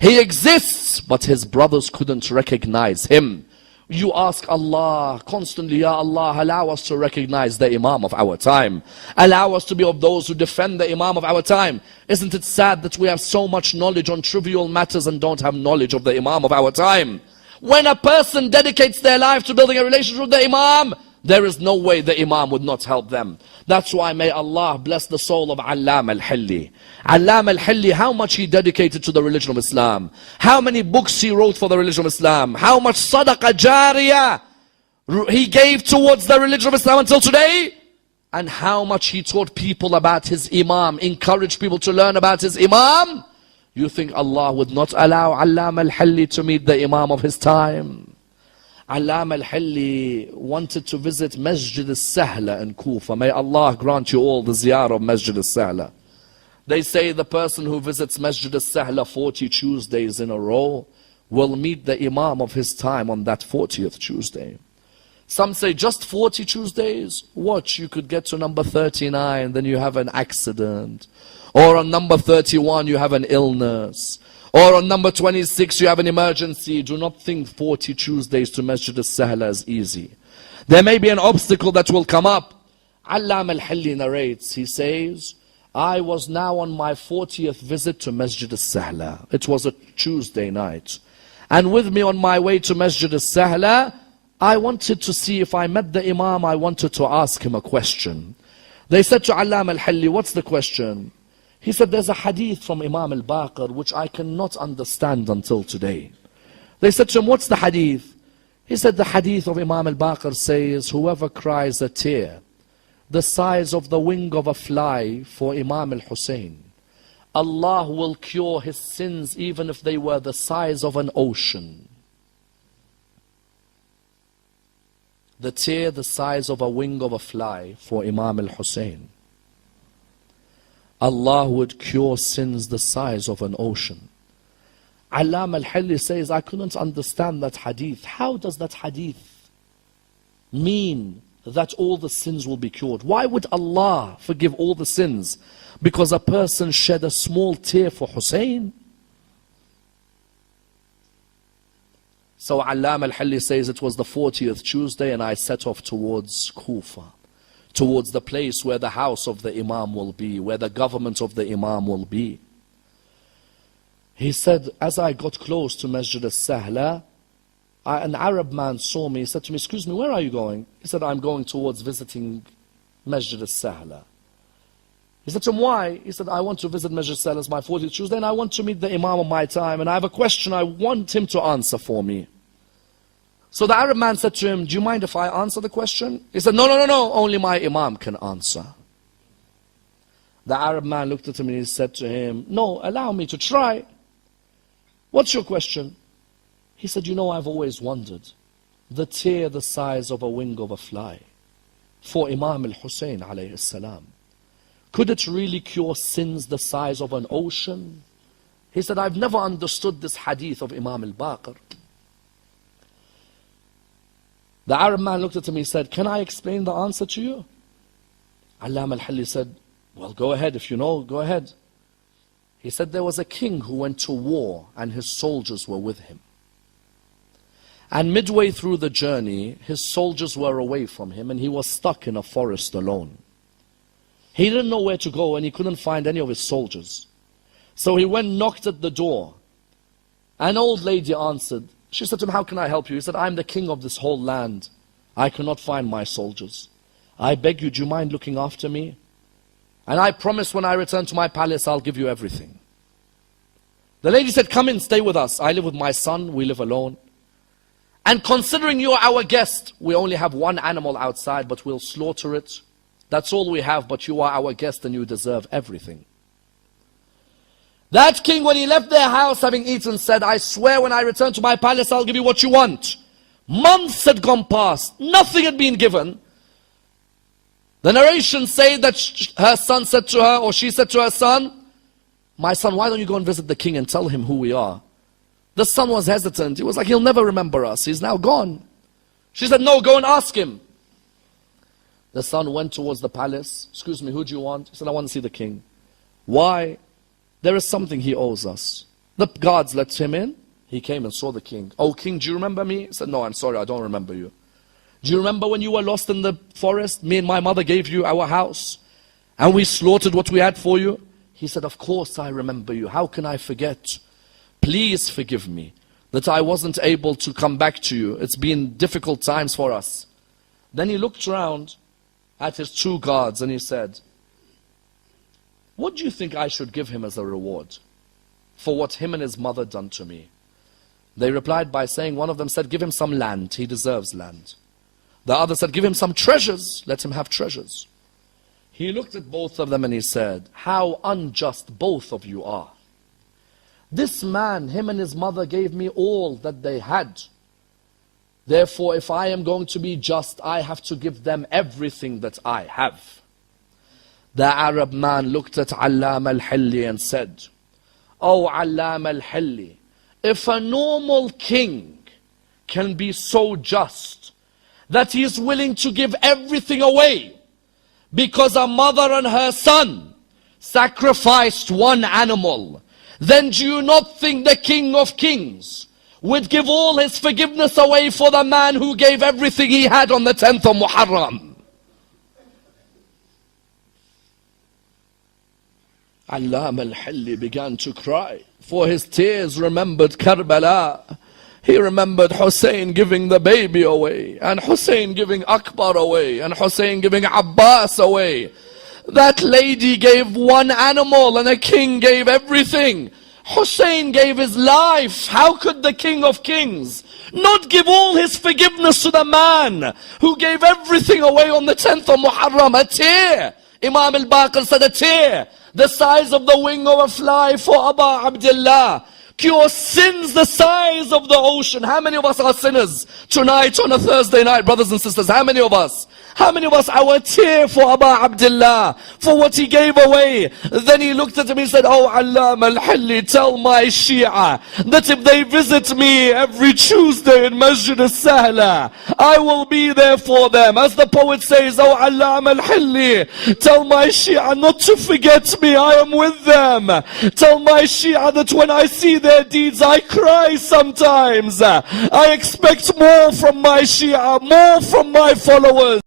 He exists, but his brothers couldn't recognize him. You ask Allah constantly, Ya Allah, allow us to recognize the Imam of our time. Allow us to be of those who defend the Imam of our time. Isn't it sad that we have so much knowledge on trivial matters and don't have knowledge of the Imam of our time? When a person dedicates their life to building a relationship with the Imam, there is no way the Imam would not help them. That's why may Allah bless the soul of Allam al-Hilli. Allam al-Hilli, how much he dedicated to the religion of Islam. How many books he wrote for the religion of Islam. How much sadaqah jariyah he gave towards the religion of Islam until today. And how much he taught people about his Imam. Encouraged people to learn about his Imam. You think Allah would not allow Allam al-Hilli to meet the Imam of his time? Allam al-Hilli wanted to visit Masjid al-Sahla in Kufa. May Allah grant you all the ziyarah of Masjid al-Sahla. They say the person who visits Masjid al-Sahla 40 Tuesdays in a row will meet the Imam of his time on that 40th Tuesday. Some say just 40 Tuesdays? Watch, you could get to number 39, then you have an accident. Or on number 31 you have an illness. Or on number 26 you have an emergency. Do not think 40 Tuesdays to Masjid al-Sahla is easy. There may be an obstacle that will come up. Allam al-Hilli narrates, he says, I was now on my 40th visit to Masjid al-Sahla. It was a Tuesday night. And with me on my way to Masjid al-Sahla, I wanted to see if I met the Imam, I wanted to ask him a question. They said to Allam al-Hilli, what's the question? He said, there's a hadith from Imam al-Baqir which I cannot understand until today. They said to him, what's the hadith? He said, the hadith of Imam al-Baqir says, whoever cries a tear the size of the wing of a fly for Imam al-Hussein, Allah will cure his sins even if they were the size of an ocean. The tear the size of a wing of a fly for Imam al-Hussein, Allah would cure sins the size of an ocean. Allam al-Hilli says, I couldn't understand that hadith. How does that hadith mean that all the sins will be cured? Why would Allah forgive all the sins? Because a person shed a small tear for Hussein? So Allam al-Hilli says, it was the 40th Tuesday and I set off towards Kufa, towards the place where the house of the Imam will be, where the government of the Imam will be. He said, as I got close to Masjid al-Sahla, an Arab man saw me. He said to me, excuse me, where are you going? He said, I'm going towards visiting Masjid al-Sahla. He said to him, why? He said, I want to visit Masjid al-Sahla, it's my 40th Tuesday, and I want to meet the Imam of my time, and I have a question I want him to answer for me. So the Arab man said to him, do you mind if I answer the question? He said, no, only my Imam can answer. The Arab man looked at him and he said to him, no, allow me to try. What's your question? He said, you know, I've always wondered, the tear the size of a wing of a fly for Imam al-Hussein alayhi salam, could it really cure sins the size of an ocean? He said, I've never understood this hadith of Imam al-Baqir. The Arab man looked at him and he said, can I explain the answer to you? Allam al-Hilli said, well, go ahead, if you know, go ahead. He said there was a king who went to war and his soldiers were with him. And midway through the journey, his soldiers were away from him and he was stuck in a forest alone. He didn't know where to go and he couldn't find any of his soldiers. So he went and knocked at the door. An old lady answered. She said to him, how can I help you? He said, I'm the king of this whole land. I cannot find my soldiers. I beg you, do you mind looking after me? And I promise when I return to my palace, I'll give you everything. The lady said, come in, stay with us. I live with my son, we live alone. And considering you're our guest, we only have one animal outside, but we'll slaughter it. That's all we have, but you are our guest and you deserve everything. That king, when he left their house having eaten, said, I swear when I return to my palace, I'll give you what you want. Months had gone past, nothing had been given. The narrations say that her son said to her, or she said to her son, my son, why don't you go and visit the king and tell him who we are? The son was hesitant. He was like, he'll never remember us. He's now gone. She said, no, go and ask him. The son went towards the palace. Excuse me, who do you want? He said, I want to see the king. Why? There is something he owes us. The guards let him in. He came and saw the king. Oh king, do you remember me? He said, no, I'm sorry, I don't remember you. Do you remember when you were lost in the forest? Me and my mother gave you our house and we slaughtered what we had for you. He said, of course I remember you. How can I forget? Please forgive me that I wasn't able to come back to you. It's been difficult times for us. Then he looked around at his two guards and he said, what do you think I should give him as a reward for what him and his mother done to me? They replied by saying, one of them said, give him some land, he deserves land. The other said, give him some treasures, let him have treasures. He looked at both of them and he said, how unjust both of you are. This man, him and his mother gave me all that they had. Therefore, if I am going to be just, I have to give them everything that I have. The Arab man looked at Allam al-Hilli and said, oh Allam al-Hilli, if a normal king can be so just that he is willing to give everything away because a mother and her son sacrificed one animal, then do you not think the King of Kings would give all his forgiveness away for the man who gave everything he had on the 10th of Muharram? Allam al-Hilli began to cry, for his tears remembered Karbala. He remembered Hussein giving the baby away, and Hussein giving Akbar away, and Hussein giving Abbas away. That lady gave one animal and a king gave everything. Hussein gave his life. How could the King of Kings not give all his forgiveness to the man who gave everything away on the 10th of Muharram? A tear. Imam al-Baqir said a tear the size of the wing of a fly for Abu Abdullah cure sins the size of the ocean. How many of us are sinners tonight on a Thursday night, brothers and sisters? How many of us? How many of us, our tear for Abu Abdullah, for what he gave away? Then he looked at him and said, oh Allam al-Hilli, tell my Shia that if they visit me every Tuesday in Masjid al-Sahla, I will be there for them. As the poet says, oh Allam al-Hilli, tell my Shia not to forget me, I am with them. Tell my Shia that when I see their deeds, I cry sometimes. I expect more from my Shia, more from my followers.